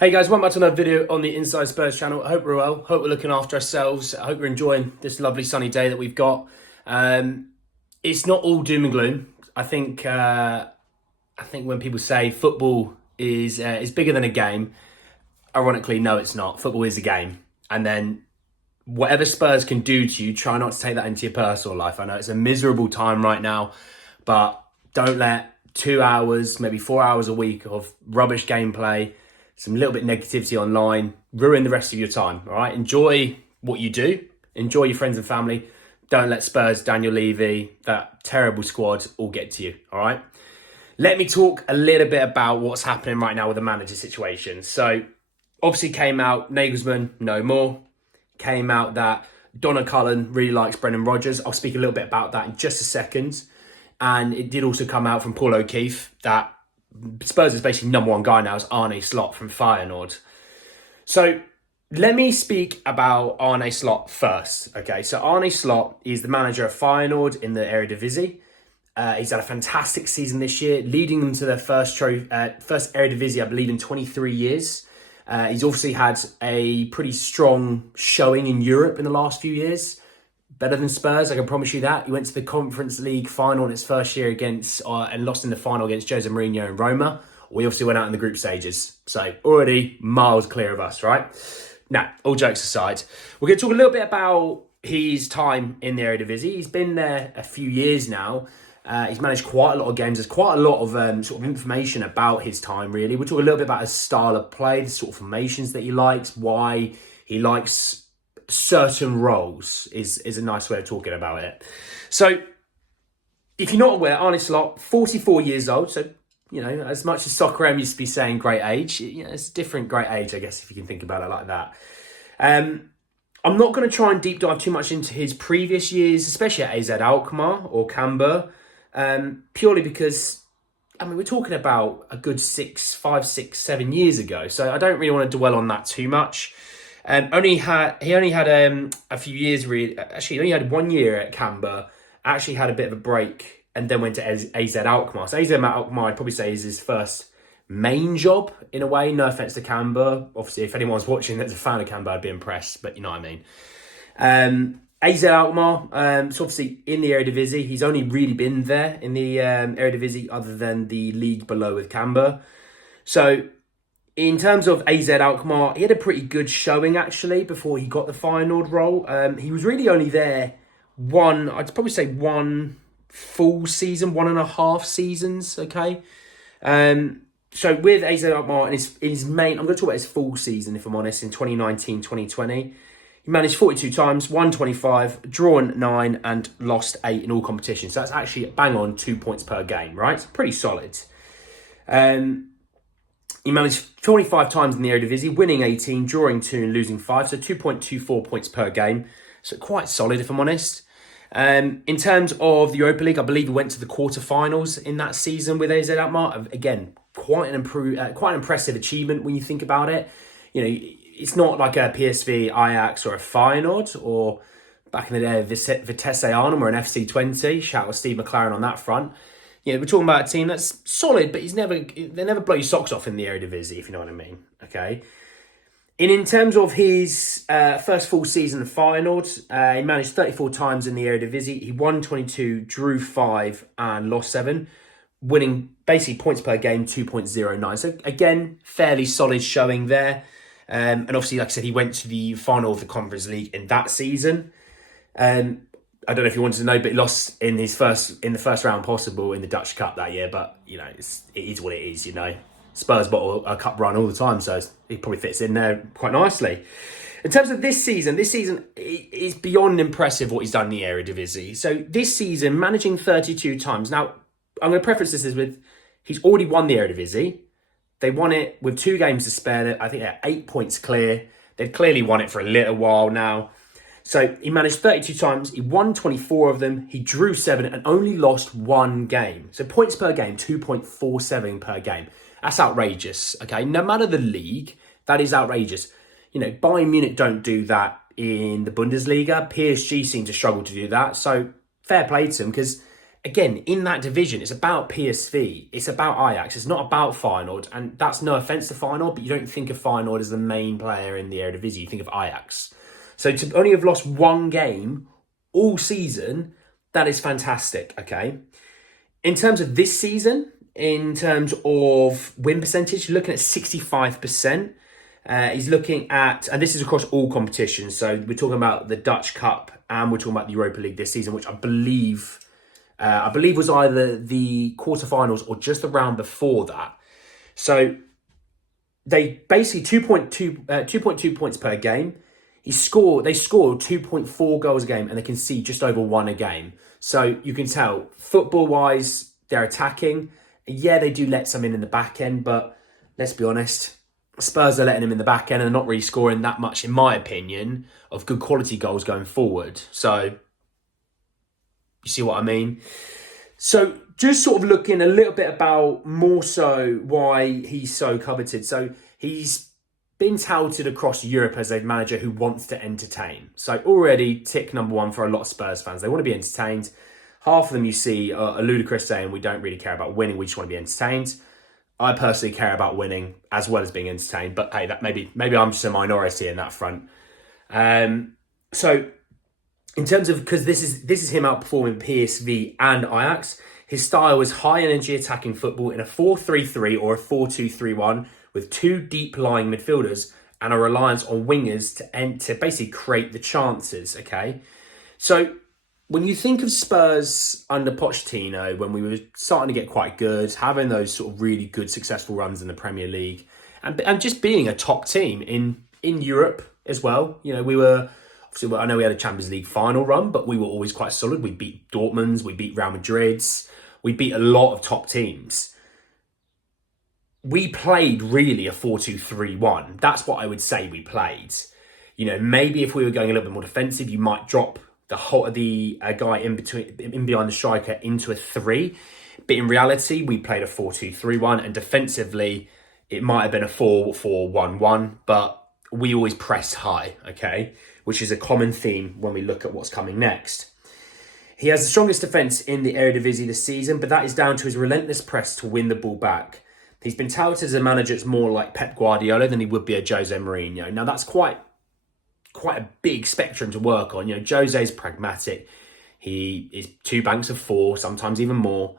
Hey guys, welcome back to another video on the Inside Spurs channel. I hope we're well, hope we're looking after ourselves. I hope we're enjoying this lovely sunny day that we've got. It's not all doom and gloom. I think when people say football is bigger than a game, ironically, no, it's not. Football is a game. And then whatever Spurs can do to you, try not to take that into your personal life. I know it's a miserable time right now, but don't let 2 hours, maybe 4 hours a week of rubbish gameplay, some little bit negativity online, ruin the rest of your time, all right? Enjoy what you do. Enjoy your friends and family. Don't let Spurs, Daniel Levy, that terrible squad all get to you, all right? Let me talk a little bit about what's happening right now with the manager situation. So, obviously came out, Nagelsmann, no more. Came out that Donna Cullen really likes Brendan Rodgers. I'll speak a little bit about that in just a second. And it did also come out from Paul O'Keefe that Spurs' basically number one guy now is Arne Slot from Feyenoord. So let me speak about Arne Slot first. Okay, so Arne Slot is the manager of Feyenoord in the Eredivisie. He's had a fantastic season this year, leading them to their first Eredivisie, I believe, in 23 years. He's obviously had a pretty strong showing in Europe in the last few years. Better than Spurs, I can promise you that. He went to the Conference League final in its first year and lost in the final against Jose Mourinho and Roma. We obviously went out in the group stages. So already miles clear of us, right? Now, all jokes aside, we're going to talk a little bit about his time in the Eredivisie. He's been there a few years now. He's managed quite a lot of games. There's quite a lot of sort of information about his time, really. We'll talk a little bit about his style of play, the sort of formations that he likes, why he likes certain roles is a nice way of talking about it. So, if you're not aware, Arne Slot, 44 years old. So, you know, as much as Soccer M used to be saying great age, you know, it's a different great age, I guess, if you can think about it like that. I'm not going to try and deep dive too much into his previous years, especially at AZ Alkmaar or Camber, purely because, I mean, we're talking about a good 5, 6, 7 years ago. So I don't really want to dwell on that too much. He only had a few years. Actually, he only had 1 year at Camber. Actually, had a bit of a break and then went to AZ Alkmaar. So AZ Alkmaar, I'd probably say, is his first main job in a way. No offense to Camber. Obviously, if anyone's watching that's a fan of Camber, I'd be impressed. But you know what I mean. AZ Alkmaar. So obviously in the Eredivisie, he's only really been there in the Eredivisie, other than the league below with Camber. So, in terms of AZ Alkmaar, he had a pretty good showing, actually, before he got the Feyenoord role. He was really only there I'd probably say one full season, 1.5 seasons, okay? So with AZ Alkmaar and his main, I'm going to talk about his full season, if I'm honest, in 2019-2020. He managed 42 times, won 25, drawn 9, and lost 8 in all competitions. So that's actually bang on 2 points per game, right? Pretty solid. He managed 25 times in the Eredivisie, winning 18, drawing 2 and losing 5. So 2.24 points per game. So quite solid, if I'm honest. In terms of the Europa League, I believe he went to the quarterfinals in that season with AZ Alkmaar. Again, quite an impressive achievement when you think about it. You know, it's not like a PSV, Ajax or a Feyenoord or back in the day, Vitesse Arnhem or an FC20. Shout out to Steve McLaren on that front. You know, we're talking about a team that's solid, but they never blow your socks off in the Eredivisie, if you know what I mean. Okay. In terms of his first full season of Feyenoord, he managed 34 times in the Eredivisie. He won 22, drew 5, and lost 7, winning basically points per game 2.09. So again, fairly solid showing there. And obviously, like I said, he went to the final of the Conference League in that season. I don't know if you wanted to know, but he lost in the first round possible in the Dutch Cup that year. But, you know, it is what it is, you know. Spurs bottle a cup run all the time, so it probably fits in there quite nicely. In terms of this season is beyond impressive what he's done in the Eredivisie. So this season, managing 32 times. Now, I'm going to preface this with, he's already won the Eredivisie. They won it with 2 games to spare. I think they're 8 points clear. They've clearly won it for a little while now. So he managed 32 times. He won 24 of them. He drew 7 and only lost 1 game. So points per game, 2.47 per game. That's outrageous, okay? No matter the league, that is outrageous. You know, Bayern Munich don't do that in the Bundesliga. PSG seem to struggle to do that. So fair play to them because again, in that division, it's about PSV, it's about Ajax, it's not about Feyenoord, and that's no offence to Feyenoord, but you don't think of Feyenoord as the main player in the Eredivisie, you think of Ajax. So to only have lost one game all season, that is fantastic, okay? In terms of this season, in terms of win percentage, you're looking at 65%. He's looking at, and this is across all competitions, so we're talking about the Dutch Cup and we're talking about the Europa League this season, which I believe was either the quarterfinals or just the round before that. So they basically 2.2 points per game. They score 2.4 goals a game and they concede just over one a game. So you can tell, football-wise, they're attacking. Yeah, they do let some in the back end, but let's be honest, Spurs are letting him in the back end and they're not really scoring that much, in my opinion, of good quality goals going forward. So, you see what I mean? So, just sort of looking a little bit about more so why he's so coveted. So, he's been touted across Europe as a manager who wants to entertain. So already tick number one for a lot of Spurs fans. They want to be entertained. Half of them you see are ludicrous saying we don't really care about winning, we just want to be entertained. I personally care about winning as well as being entertained, but hey, that maybe I'm just a minority in that front. So in terms of, because this is him outperforming PSV and Ajax, his style is high energy attacking football in a 4-3-3 or a 4-2-3-1 with two deep lying midfielders and a reliance on wingers to basically create the chances, okay? So when you think of Spurs under Pochettino, when we were starting to get quite good, having those sort of really good successful runs in the Premier League, and just being a top team in Europe as well, you know, we were, obviously, I know we had a Champions League final run, but we were always quite solid. We beat Dortmund's, we beat Real Madrid's, we beat a lot of top teams. We played really a 4-2-3-1. That's what I would say we played. You know, maybe if we were going a little bit more defensive, you might drop the guy in behind the striker into a 3. But in reality, we played a 4-2-3-1, and defensively, it might have been a 4-4-1-1, but we always pressed high, okay? Which is a common theme when we look at what's coming next. He has the strongest defence in the Eredivisie this season, but that is down to his relentless press to win the ball back. He's been touted as a manager that's more like Pep Guardiola than he would be a Jose Mourinho. Now, that's quite a big spectrum to work on. You know, Jose's pragmatic. He is 2 banks of 4, sometimes even more.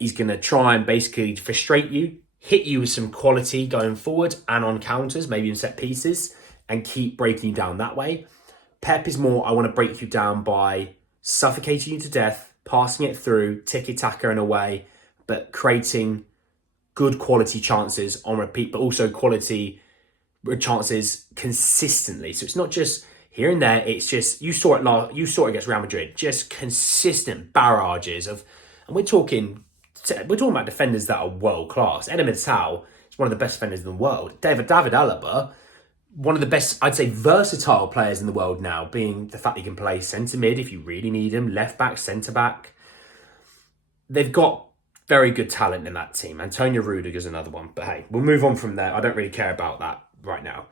He's going to try and basically frustrate you, hit you with some quality going forward and on counters, maybe in set pieces, and keep breaking you down that way. Pep is more, I want to break you down by suffocating you to death, passing it through, tiki-taka in a way, but creating good quality chances on repeat, but also quality chances consistently. So it's not just here and there. It's just you saw it against Real Madrid, just consistent barrages of, and we're talking about defenders that are world class. Eder Militao is one of the best defenders in the world. David Alaba, one of the best, I'd say, versatile players in the world now, being the fact he can play centre mid if you really need him, left back, centre back. They've got very good talent in that team. Antonio Rudiger's another one. But hey, we'll move on from there. I don't really care about that right now.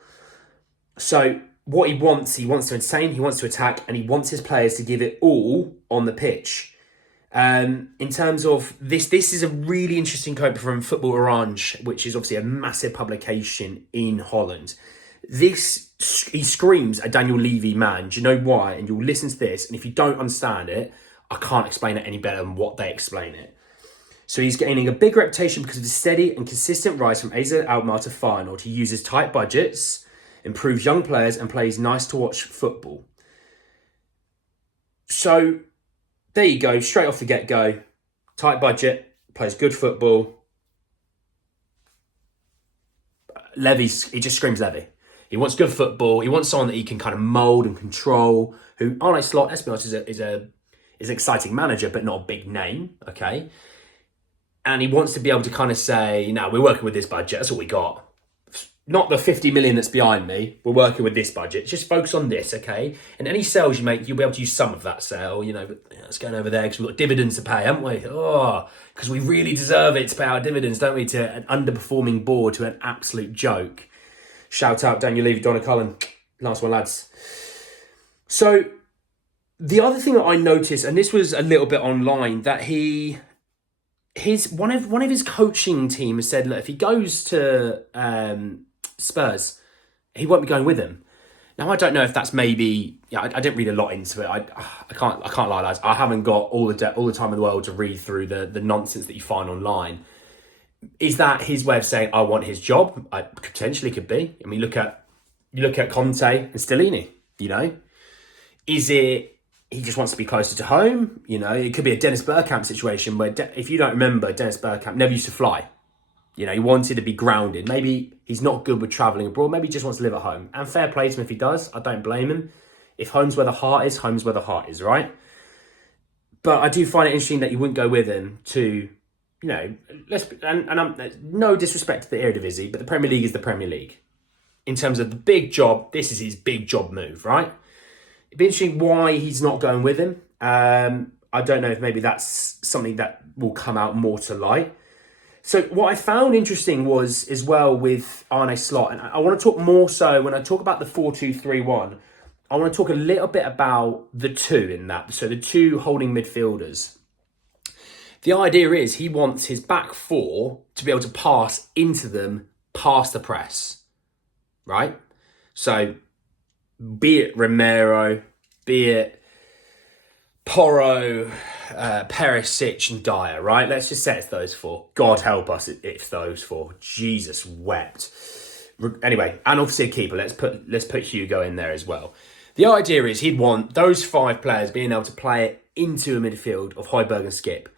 So what he wants to entertain, he wants to attack, and he wants his players to give it all on the pitch. In terms of this is a really interesting quote from Football Orange, which is obviously a massive publication in Holland. He screams a Daniel Levy man. Do you know why? And you'll listen to this, and if you don't understand it, I can't explain it any better than what they explain it. So he's gaining a big reputation because of his steady and consistent rise from AZ Alkmaar to Feyenoord. He uses tight budgets, improves young players, and plays nice to watch football. So there you go, straight off the get-go. Tight budget, plays good football. He just screams Levy. He wants good football. He wants someone that he can kind of mould and control. Who Arne Slot, let's be honest, is an exciting manager, but not a big name, okay? And he wants to be able to kind of say, no, we're working with this budget. That's all we got. Not the 50 million that's behind me. We're working with this budget. Just focus on this, okay? And any sales you make, you'll be able to use some of that sale, you know, but it's going over there because we've got dividends to pay, haven't we? Oh, because we really deserve it to pay our dividends, don't we? To an underperforming board, to an absolute joke. Shout out Daniel Levy, Donna Cullen. Last one, lads. So The other thing that I noticed, and this was a little bit online, that one of his coaching team has said, look, if he goes to Spurs, he won't be going with him. Now I don't know if that's maybe. Yeah, I didn't read a lot into it. I can't lie, lads. I haven't got all the time in the world to read through the nonsense that you find online. Is that his way of saying I want his job? I potentially could be. I mean, you look at Conte and Stellini. Is it he just wants to be closer to home? It could be a Dennis Bergkamp situation where, if you don't remember, Dennis Bergkamp never used to fly. He wanted to be grounded. Maybe he's not good with travelling abroad. Maybe he just wants to live at home. And fair play to him if he does. I don't blame him. If home's where the heart is, home's where the heart is, right? But I do find it interesting that you wouldn't go with him to, I'm no disrespect to the Eredivisie, but the Premier League is the Premier League. In terms of the big job, this is his big job move, right? It'd be interesting why he's not going with him. I don't know if maybe that's something that will come out more to light. So what I found interesting was, as well, with Arne Slot, and I want to talk more so when I talk about the 4-2-3-1, I want to talk a little bit about the two in that. So the two holding midfielders. The idea is he wants his back four to be able to pass into them past the press, right? So be it Romero, be it Porro, Perisic and Dyer, right? Let's just say it's those four. God help us if it's those four. Jesus wept. Anyway, and obviously a keeper. Let's put Hugo in there as well. The idea is he'd want those five players being able to play it into a midfield of Højbjerg and Skip.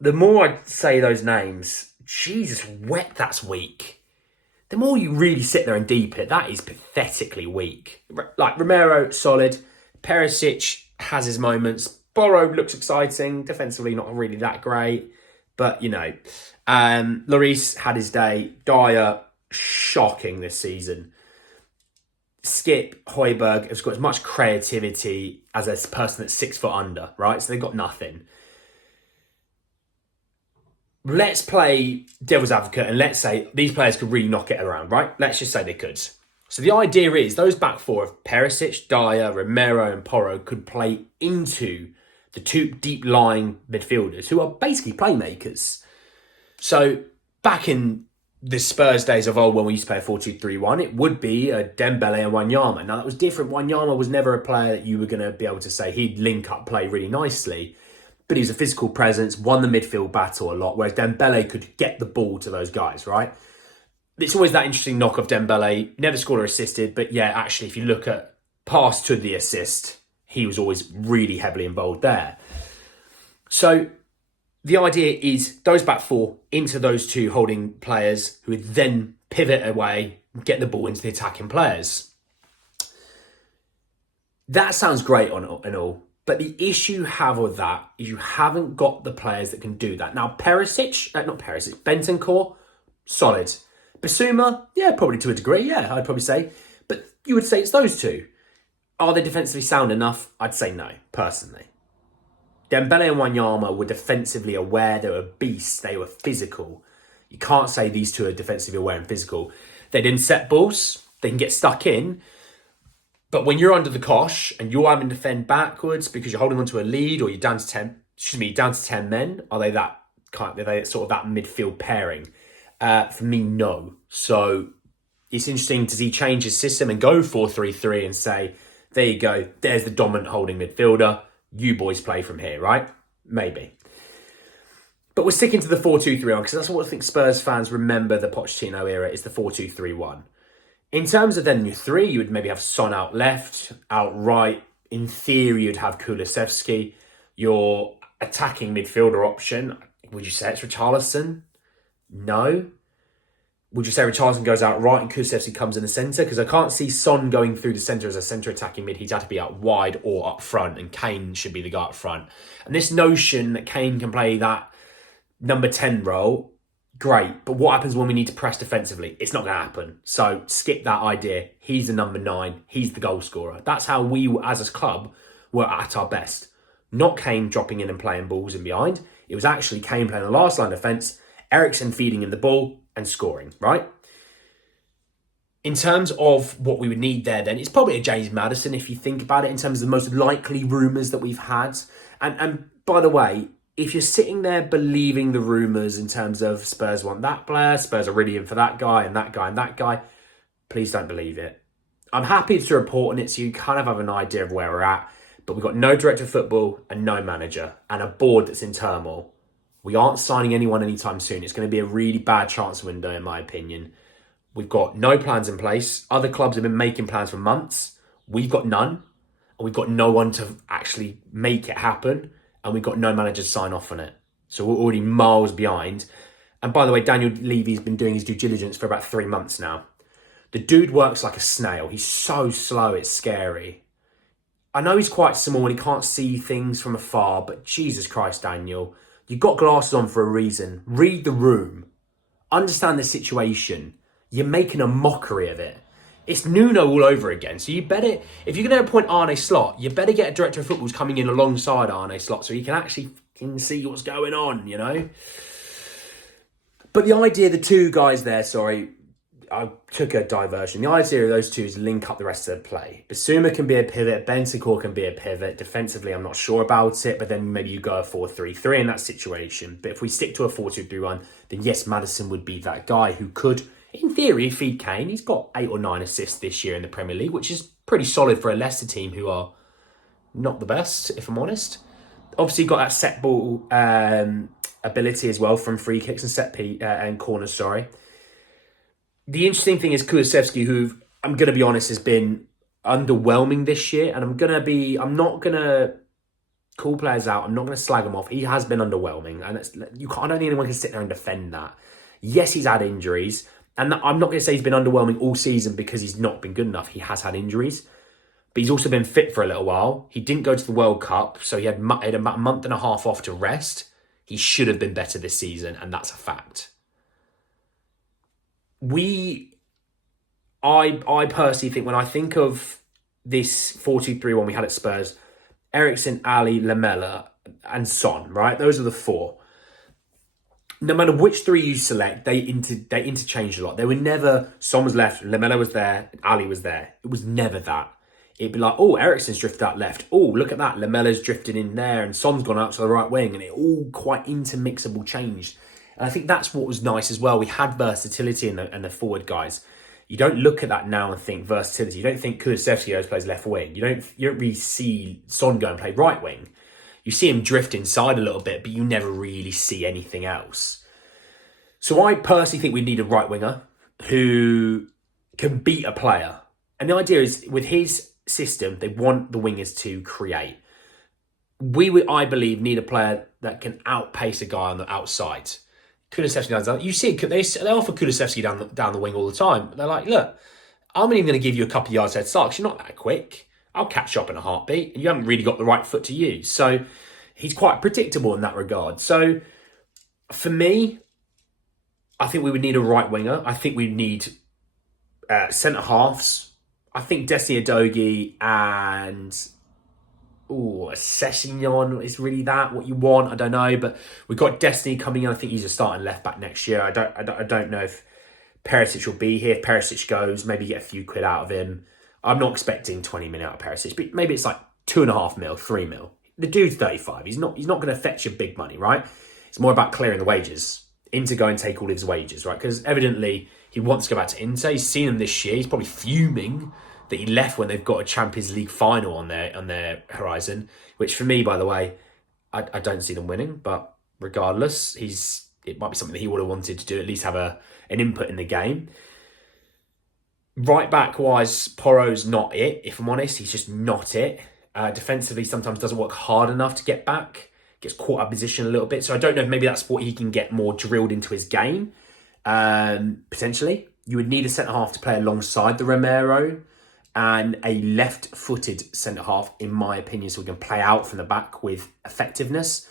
The more I say those names, Jesus wept, that's weak. The more you really sit there and deep it, that is pathetically weak. Like Romero, solid. Perisic has his moments. Porro looks exciting. Defensively, not really that great. But, Lloris had his day. Dyer, shocking this season. Skip, Højbjerg has got as much creativity as a person that's 6 foot under, right? So they've got nothing. Let's play devil's advocate and let's say these players could really knock it around, right? Let's just say they could. So the idea is those back four of Perisic, Dyer, Romero and Porro could play into the two deep lying midfielders who are basically playmakers. So back in the Spurs days of old when we used to play a 4-2-3-1, it would be a Dembele and Wanyama. Now that was different. Wanyama was never a player that you were going to be able to say he'd link up play really nicely. But he was a physical presence, won the midfield battle a lot, whereas Dembele could get the ball to those guys, right? It's always that interesting knock of Dembele, never scored or assisted, but yeah, actually, if you look at pass to the assist, he was always really heavily involved there. So the idea is those back four into those two holding players who would then pivot away, get the ball into the attacking players. That sounds great and all. But the issue you have with that is you haven't got the players that can do that. Now, Bentancur, solid. Basuma, yeah, probably to a degree, yeah, I'd probably say. But you would say it's those two. Are they defensively sound enough? I'd say no, personally. Dembele and Wanyama were defensively aware, they were beasts, they were physical. You can't say these two are defensively aware and physical. They didn't set balls, they can get stuck in. But when you're under the cosh and you're having to defend backwards because you're holding onto a lead or you're down to 10 men, are they sort of that midfield pairing? For me, no. So it's interesting, does he change his system and go 4-3-3 and say, there you go, there's the dominant holding midfielder, you boys play from here, right? Maybe. But we're sticking to the 4-2-3-1 because that's what I think Spurs fans remember the Pochettino era is the 4-2-3-1. In terms of then your three, you would maybe have Son out left, out right. In theory, you'd have Kulusevski. Your attacking midfielder option, would you say it's Richarlison? No. Would you say Richarlison goes out right and Kulusevski comes in the centre? Because I can't see Son going through the centre as a centre attacking mid. He'd have to be out wide or up front, and Kane should be the guy up front. And this notion that Kane can play that number 10 role, great, but what happens when we need to press defensively? It's not going to happen. So skip that idea. He's the number 9. He's the goal scorer. That's how we, as a club, were at our best. Not Kane dropping in and playing balls in behind. It was actually Kane playing the last line of defence, Eriksen feeding him the ball and scoring, right? In terms of what we would need there, then it's probably a James Maddison if you think about it, in terms of the most likely rumours that we've had. And by the way, if you're sitting there believing the rumours in terms of Spurs want that player, Spurs are really in for that guy and that guy and that guy, please don't believe it. I'm happy to report on it so you kind of have an idea of where we're at. But we've got no director of football and no manager and a board that's in turmoil. We aren't signing anyone anytime soon. It's going to be a really bad transfer window, in my opinion. We've got no plans in place. Other clubs have been making plans for months. We've got none. And we've got no one to actually make it happen. And we've got no manager to sign off on it. So we're already miles behind. And by the way, Daniel Levy's been doing his due diligence for about 3 months now. The dude works like a snail. He's so slow, it's scary. I know he's quite small and he can't see things from afar, but Jesus Christ, Daniel, you've got glasses on for a reason. Read the room. Understand the situation. You're making a mockery of it. It's Nuno all over again. So you better, if you're going to appoint Arne Slot, you better get a director of football coming in alongside Arne Slot so he can actually see what's going on, you know? But the idea, the two guys there, I took a diversion. The idea of those two is link up the rest of the play. Basuma can be a pivot. Bentancur can be a pivot. Defensively, I'm not sure about it, but then maybe you go a 4-3-3 in that situation. But if we stick to a 4-2-3-1, then yes, Maddison would be that guy who could, in theory, feed Kane. He's got 8 or 9 assists this year in the Premier League, which is pretty solid for a Leicester team who are not the best, if I'm honest. Obviously, got that set ball ability as well from free kicks and corners, The interesting thing is Kulusevski, who I'm going to be honest has been underwhelming this year, and I'm not going to call players out. I'm not going to slag him off. He has been underwhelming, and I don't think anyone can sit there and defend that. Yes, he's had injuries, and I'm not going to say he's been underwhelming all season because he's not been good enough. He has had injuries, but he's also been fit for a little while. He didn't go to the World Cup, so he had about a month and a half off to rest. He should have been better this season, and that's a fact. I personally think when I think of this 4-2-3-1 we had at Spurs, Eriksen, Ali, Lamela, and Son, right? Those are the 4. No matter which 3 you select, they interchanged a lot. They were never, Son was left, Lamela was there, Ali was there. It was never that. It'd be like, oh, Eriksen's drifted out left. Oh, look at that. Lamela's drifted in there and Son's gone out to the right wing. And it all quite intermixable changed. And I think that's what was nice as well. We had versatility in the forward guys. You don't look at that now and think versatility. You don't think Kulusevski plays left wing. You don't really see Son go and play right wing. You see him drift inside a little bit, but you never really see anything else. So I personally think we need a right winger who can beat a player. And the idea is, with his system, they want the wingers to create. I believe, need a player that can outpace a guy on the outside. Kulusevski does that. You see, they offer Kulusevski down the wing all the time. They're like, look, I'm only going to give you a couple of yards head start because you're not that quick. I'll catch up in a heartbeat. And you haven't really got the right foot to use. So he's quite predictable in that regard. So for me, I think we would need a right winger. I think we need centre-halves. I think Destiny Udogie and Sessegnon is really that what you want. I don't know, but we've got Destiny coming in. I think he's a starting left back next year. I don't know if Perisic will be here. If Perisic goes, maybe get a few quid out of him. I'm not expecting 20 million out of Perisic, but maybe it's like 2.5 mil, 3 mil. The dude's 35. He's not going to fetch you big money, right? It's more about clearing the wages. Inter go and take all his wages, right? Because evidently he wants to go back to Inter. He's seen them this year. He's probably fuming that he left when they've got a Champions League final on their horizon, which for me, by the way, I don't see them winning. But regardless, it might be something that he would have wanted to do, at least have an input in the game. Right back wise, Porro's not it, if I'm honest. He's just not it. Defensively, sometimes doesn't work hard enough to get back. Gets caught out of position a little bit. So I don't know if maybe that's what he can get more drilled into his game. Potentially. You would need a centre-half to play alongside the Romero and a left-footed centre-half, in my opinion, so we can play out from the back with effectiveness.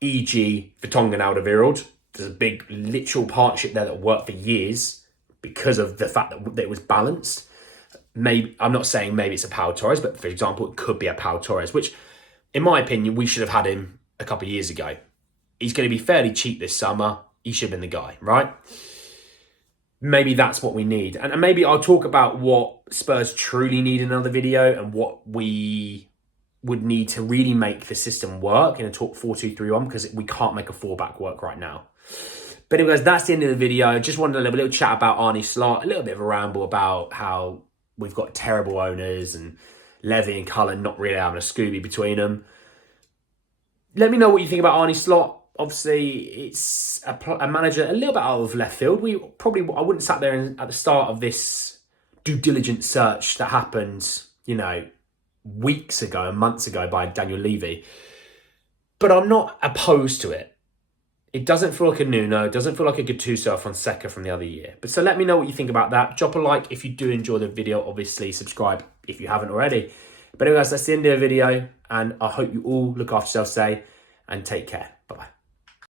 E.g. Vertonghen and Alderweireld. There's a big literal partnership there that worked for years because of the fact that it was balanced. Maybe I'm not saying maybe it's a Pau Torres, but for example, it could be a Pau Torres, which, in my opinion, we should have had him a couple of years ago. He's going to be fairly cheap this summer. He should have been the guy, right? maybe that's what we need. And maybe I'll talk about what Spurs truly need in another video and what we would need to really make the system work in a 4-2-3-1, because we can't make a 4-back work right now. But anyways, that's the end of the video. Just wanted to have a little chat about Arne Slot, a little bit of a ramble about how we've got terrible owners and Levy and Cullen not really having a Scooby between them. Let me know what you think about Arne Slot. Obviously, it's a manager a little bit out of left field. I wouldn't sat there at the start of this due diligence search that happened, weeks ago and months ago by Daniel Levy. But I'm not opposed to it. It doesn't feel like a Nuno. It doesn't feel like a Gattuso or Fonseca from the other year. But so let me know what you think about that. Drop a like if you do enjoy the video. Obviously, subscribe if you haven't already. But anyways, that's the end of the video. And I hope you all look after yourselves today and take care. Bye-bye.